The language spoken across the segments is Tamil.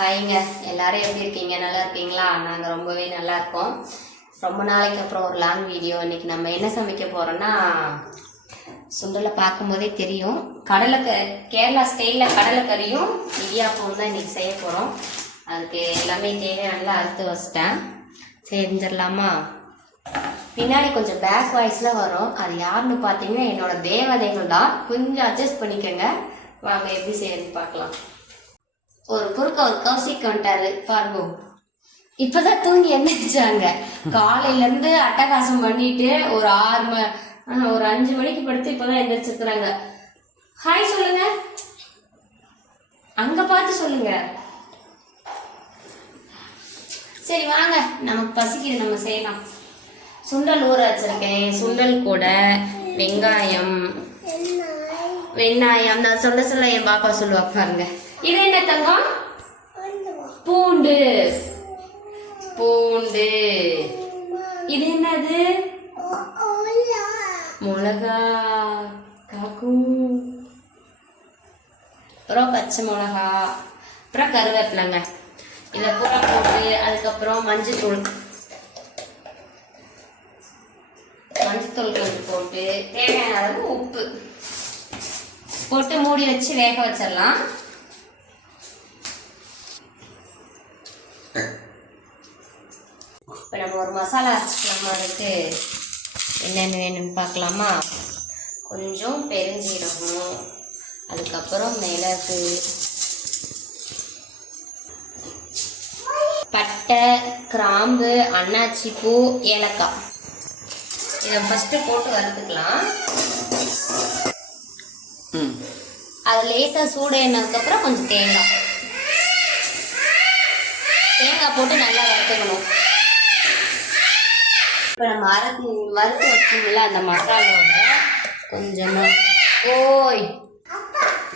ஹாய்ங்க, எல்லாரும் எப்படி இருக்கீங்க? நல்லா இருக்கீங்களா? நாங்கள் ரொம்பவே நல்லா இருக்கோம். ரொம்ப நாளைக்கு அப்புறம் ஒரு லாங் வீடியோ. இன்னைக்கு நம்ம என்ன சமைக்க போறோம்னா, சுண்டலை பார்க்கும்போதே தெரியும், கேரளா ஸ்டைலில் கடலைக்கறியும் இடியாப்பமும் தான் இன்னைக்கு செய்ய போகிறோம். அதுக்கு எல்லாமே தேவையானலாம் அறுத்து வச்சிட்டேன். செஞ்சிடலாமா? பின்னாடி கொஞ்சம் பேக் வாய்ஸில் வரும். அது யாருன்னு பார்த்தீங்கன்னா என்னோட தேவதைகள் தான். கொஞ்சம் அட்ஜஸ்ட் பண்ணிக்கோங்க. வாங்க எப்படி செய்யறது பார்க்கலாம். ஒரு கௌசிக் வந்துட்டாரு பாருங்க. இப்பதான் தூங்கி எந்திரிச்சாங்க. காலையில இருந்து அட்டகாசம் பண்ணிட்டு ஒரு 5 மணிக்கு படுத்து இப்பதான் எந்திரிச்சிருக்கிறாங்க. ஹாய் சொல்லுங்க, அங்க பார்த்து சொல்லுங்க. சரி வாங்க, நமக்கு பசிக்குது, நம்ம செய்யலாம். சுண்டல் ஊற வச்சிருக்கேன். சுண்டல் கூட வெங்காயம் நான் சொல்ல என் பாப்பா சொல்லுவா பாருங்க. இது என்ன தங்கம்? பூண்டு. இது என்னது? மிளகா காக்கும். அப்புறம் பச்சை மிளகா, அப்புறம் கருவேப்பிலைங்க. இதை பூரா போட்டு அதுக்கப்புறம் மஞ்சத்தூள் கொஞ்சம் போட்டு தேவையான அளவு உப்பு போட்டு மூடி வச்சு வேக வச்சிடலாம். இப்போ நம்ம ஒரு மசாலா அரைச்சிக்கலாமா? அதுக்கு என்னென்ன வேணும்னு பார்க்கலாமா? கொஞ்சம் பெருஞ்சீரகம், அதுக்கப்புறம் மிளகு, பட்டை, கிராம்பு, அன்னாச்சி பூ, ஏலக்காய். இதை ஃபஸ்ட்டு போட்டு வறுத்துக்கலாம். அது லேசாக சூடு ஏறினதுக்கப்புறம் கொஞ்சம் தேங்காய் போட்டு நல்லா வறுத்துக்கணும். இப்போ நம்ம வறுத்து வச்சோம்ல அந்த மசாலோட கொஞ்சமாக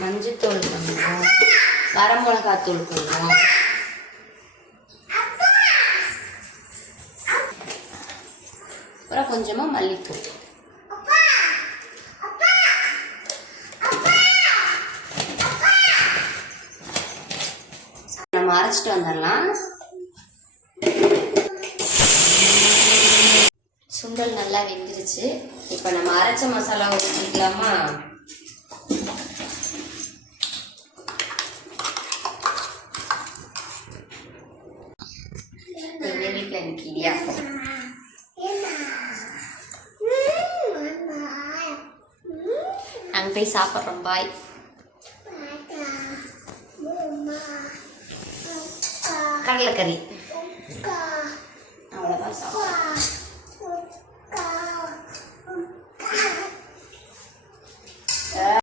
மஞ்சத்தூள் கொஞ்சம், வரமிளகாத்தூள் கொஞ்சம், அப்புறம் கொஞ்சமாக மல்லித்தூள். நம்ம அரைச்சிட்டு வந்துடலாம். சுண்டல் நல்லா வெந்துருச்சு. இப்போ நம்ம அரைச்ச மசாலா ஊற்றிக்கலாமா? வீட்டில் எனக்கு இடியாப்பம். நாங்கள் போய் சாப்பிட்றோம். பாய். கடலைக்கறி அவ்வளோதான் சாப்பிட்றோம்.